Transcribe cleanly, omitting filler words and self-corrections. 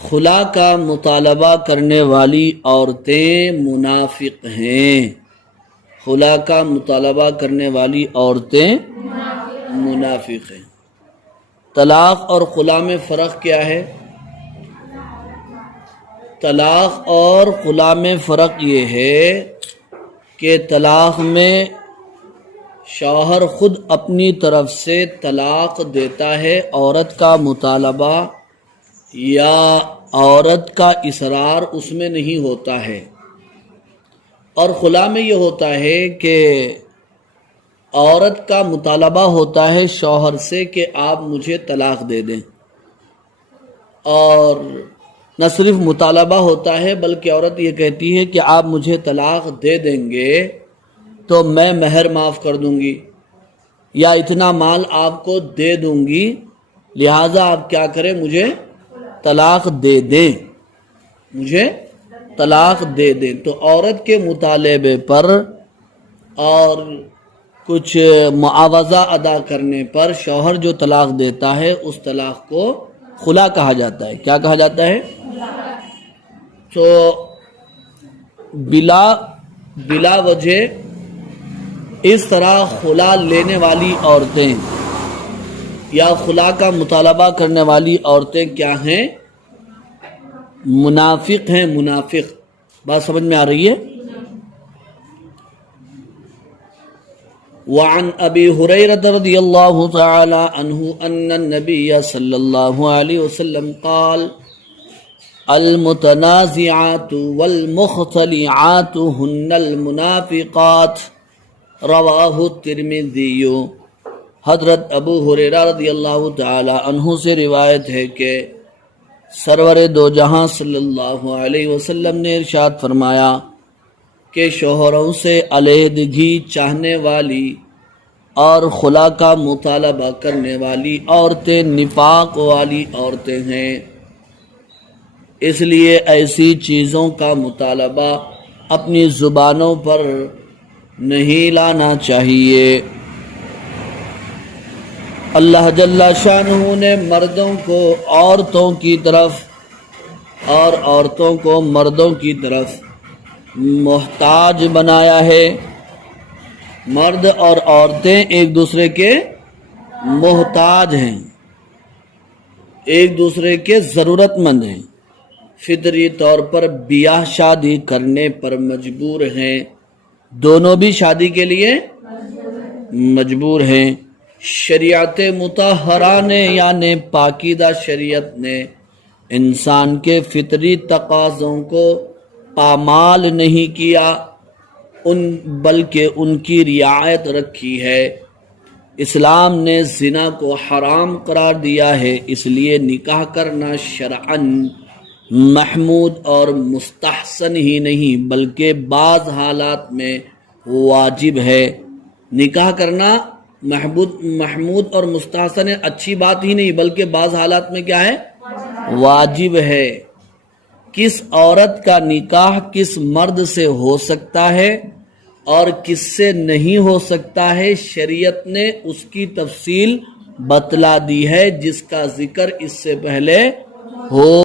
خلا کا مطالبہ کرنے والی عورتیں منافق ہیں۔ خلا کا مطالبہ کرنے والی عورتیں منافق ہیں۔ طلاق اور خلا میں فرق کیا ہے؟ طلاق اور خلا میں فرق یہ ہے کہ طلاق میں شوہر خود اپنی طرف سے طلاق دیتا ہے، عورت کا مطالبہ یا عورت کا اصرار اس میں نہیں ہوتا ہے۔ اور خلا میں یہ ہوتا ہے کہ عورت کا مطالبہ ہوتا ہے شوہر سے کہ آپ مجھے طلاق دے دیں، اور نہ صرف مطالبہ ہوتا ہے بلکہ عورت یہ کہتی ہے کہ آپ مجھے طلاق دے دیں گے تو میں مہر معاف کر دوں گی یا اتنا مال آپ کو دے دوں گی، لہٰذا آپ کیا کریں، مجھے طلاق دے دیں، مجھے طلاق دے دیں۔ تو عورت کے مطالبے پر اور کچھ معاوضہ ادا کرنے پر شوہر جو طلاق دیتا ہے اس طلاق کو خلا کہا جاتا ہے۔ کیا کہا جاتا ہے؟ تو بلا وجہ اس طرح خلا لینے والی عورتیں یا خلا کا مطالبہ کرنے والی عورتیں کیا ہیں؟ منافق ہیں، منافق۔ بات سمجھ میں آ رہی ہے؟ وعن ابی ہریرہ رضی اللہ تعالی عنہ ان النبی صلی اللہ علیہ وسلم قال المتنازعات والمختلعات ہن المنافقات، رواہ الترمذی۔ حضرت ابو ہریرہ رضی اللہ تعالی عنہ سے روایت ہے کہ سرور دو جہاں صلی اللہ علیہ وسلم نے ارشاد فرمایا کہ شوہروں سے علیحدگی چاہنے والی اور خلا کا مطالبہ کرنے والی عورتیں نفاق والی عورتیں ہیں، اس لیے ایسی چیزوں کا مطالبہ اپنی زبانوں پر نہیں لانا چاہیے۔ اللہ جل شانہ نے مردوں کو عورتوں کی طرف اور عورتوں کو مردوں کی طرف محتاج بنایا ہے۔ مرد اور عورتیں ایک دوسرے کے محتاج ہیں، ایک دوسرے کے ضرورت مند ہیں، فطری طور پر بیاہ شادی کرنے پر مجبور ہیں، دونوں بھی شادی کے لیے مجبور ہیں۔ شریعت مطہرہ نے یعنی پاکیزہ شریعت نے انسان کے فطری تقاضوں کو پامال نہیں کیا، بلکہ ان کی رعایت رکھی ہے۔ اسلام نے زنا کو حرام قرار دیا ہے، اس لیے نکاح کرنا شرعاً محمود اور مستحسن ہی نہیں بلکہ بعض حالات میں واجب ہے۔ نکاح کرنا محمود اور مستحسن اچھی بات ہی نہیں بلکہ بعض حالات میں کیا ہے؟ واجب ہے۔ کس عورت کا نکاح کس مرد سے ہو سکتا ہے اور کس سے نہیں ہو سکتا ہے، شریعت نے اس کی تفصیل بتلا دی ہے، جس کا ذکر اس سے پہلے ہو